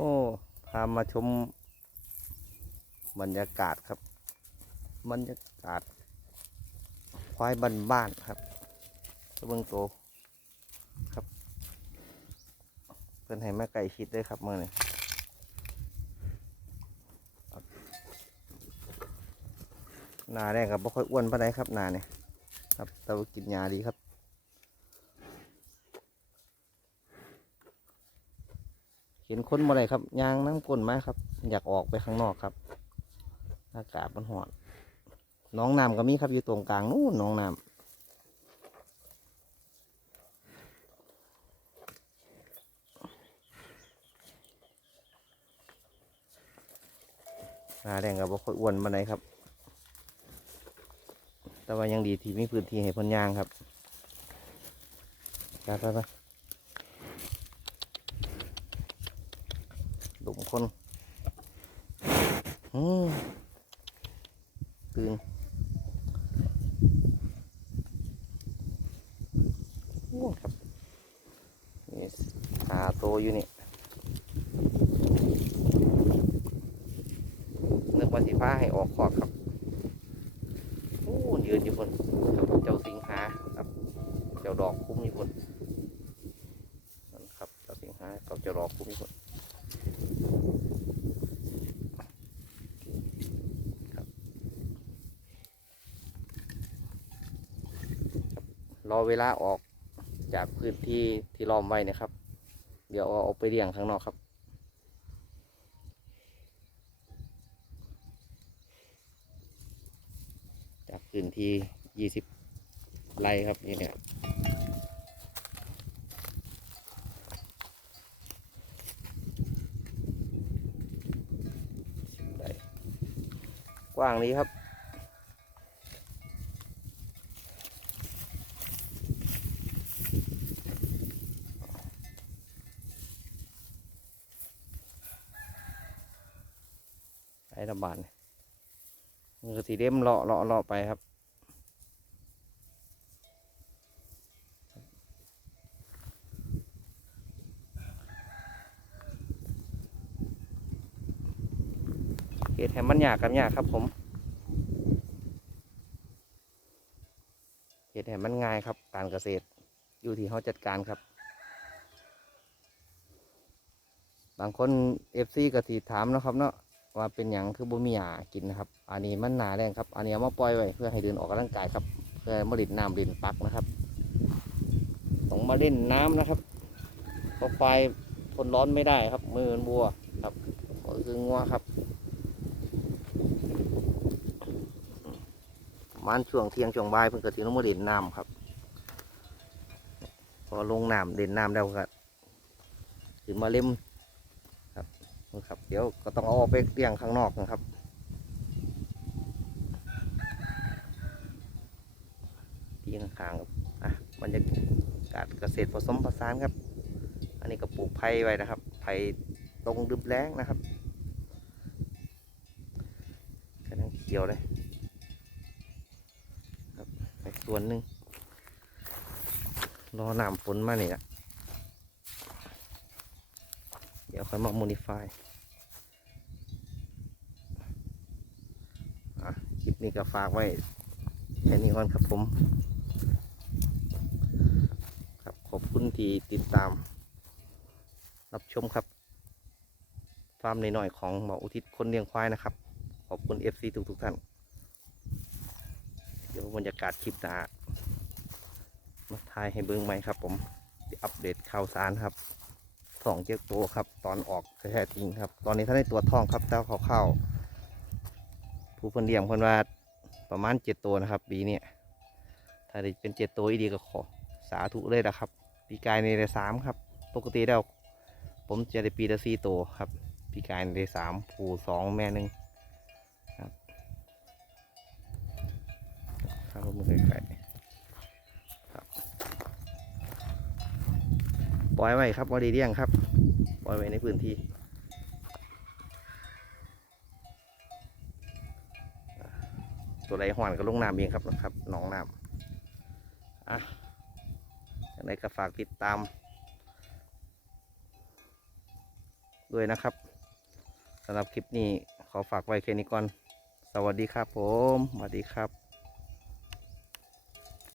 อ้พามาชมบรรยากาศครับ บรรยากาศ ควายบ้านๆครับเบื้องโตครับเพิ่นให้แม่ไก่ชิดด้วยครับมื่อนี้นาแรกครับบ่ค่อยอ้วนปานใดครับนาเนี่ยครับแต่ว่ากินยาดีครับ เห็นคนบ่ได้ครับยางน้ำก้นไม้ครับ อยากออกไปข้างนอกครับ อากาศมันหอนน้องน้ำก็มีครับอยู่ตรงกลางนู้นน้องน้ำนาแดงกับบ่ค่อยอ้วนมาไหนครับ แต่ว่ายังดีที่มีพื้นที่ให้พ่นยางครับไปไปไปหลุม คนอืมตื่นโอ้ครับนี่หาโตวอยู่นี่นึกว่าสิฟ้าให้ออกขอกครับโอ้ยืนอยู่บนเจ้าสิงหาครับ เจ้าดอกคุ้มอยู่บนนั่นครับเจ้าสิงหากับเจ้าดอกคุ้มอยู่บนครับค รอเวลาออกจากพื้นที่ที่ล้อมไว้นะครับ เดี๋ยวเอาออกไปเลี้ยงข้างนอกครับ จากพื้นที่ยี่สิบไร่ครับนี่เนี่ยไรกว้างนี้ครับ ไอ้ระบาดเนี่ยมันก็สีเด้มเลาะเลาะเลาะไปครับเหตุให้มันยากกับยากครับผมเหตุให้มันง่ายครับ การเกษตรอยู่ที่เขาจัดการครับ บางคนเอฟซีก็ทีถามนะครับเนาะ ว่าเป็นอย่างคือบ่มีหยากินนะครับ อันนี้มันหนาแรงครับ อันนี้เอามาปล่อยไว้เพื่อให้เดินออกกำลังกายครับ เพื่อมาเล่นน้ำเล่นปักนะครับต้องมาเล่นน้ำนะครับเพราะไฟทนร้อนไม่ได้ครับ มือมันบัวครับก็คืองัวครับมันช่วงเที่ยงช่วงบ่ายเพิ่งก็ถือน้ำมาเล่นน้ำครับ พอลงน้ำเล่นน้ำแล้วก็ถือมาเล่ม นะครับ เดี๋ยวก็ต้องเอาออกไปเลี้ยงข้างนอกนะครับที่ข้างๆครับอะบรรยากาศเกษตรผสมผสานครับ อันนี้ก็ปลูกไผ่ไว้นะครับ ไผ่ตรงดึบแรงนะครับกำลังเขียวเลยครับไปส่วนหนึ่งรอน้ำฝนมาเนี่ย เดี๋ยวค่อยมา modify คลิปนี้ก็ฝากไว้แค่นี้ก่อนครับผม ครับขอบคุณที่ติดตาม รับชมครับฟาร์มหน่อยๆของหมออุทิศคนเลี้ยงควายนะครับ ขอบคุณ FC ทุกทุกๆท่าน เดี๋ยวบรรยากาศคลิปหน้ามาทายให้เบิ้งไหมครับผม อัปเดตข่าวสารครับ สองเจ็ดตัวครับ ตอนออกแท้จริงครับ ตอนนี้ท่านได้ตรวทองครับแต่เขาเข้าๆผู้คนเลี้ยงเพิ่นว่าประมาณเจ็ดตัวนะครับปีเนี้ยถ้าได้เป็นเจ็ดตัวอีดีก็ขอสาธุเลยนะครับ ปีกายในได้สามครับ ปกติแล้วผมจะได้ปีละสี่ตัวครับ ปีกายในได้สามผูสองแม่หนึ่งครับข้าวมือไก่ ปล่อยไว้ครับบอดีเลี้ยงครับ ปล่อยไว้ในพื้นที่ตัวไรหวานก็ลงน้ำเองครับนะครับหนองน้ำอะยังไงก็ฝากติดตาม ด้วยนะครับสำหรับคลิปนี้ขอฝากไว้แค่นี้ก่อน สวัสดีครับผม สวัสดีครับ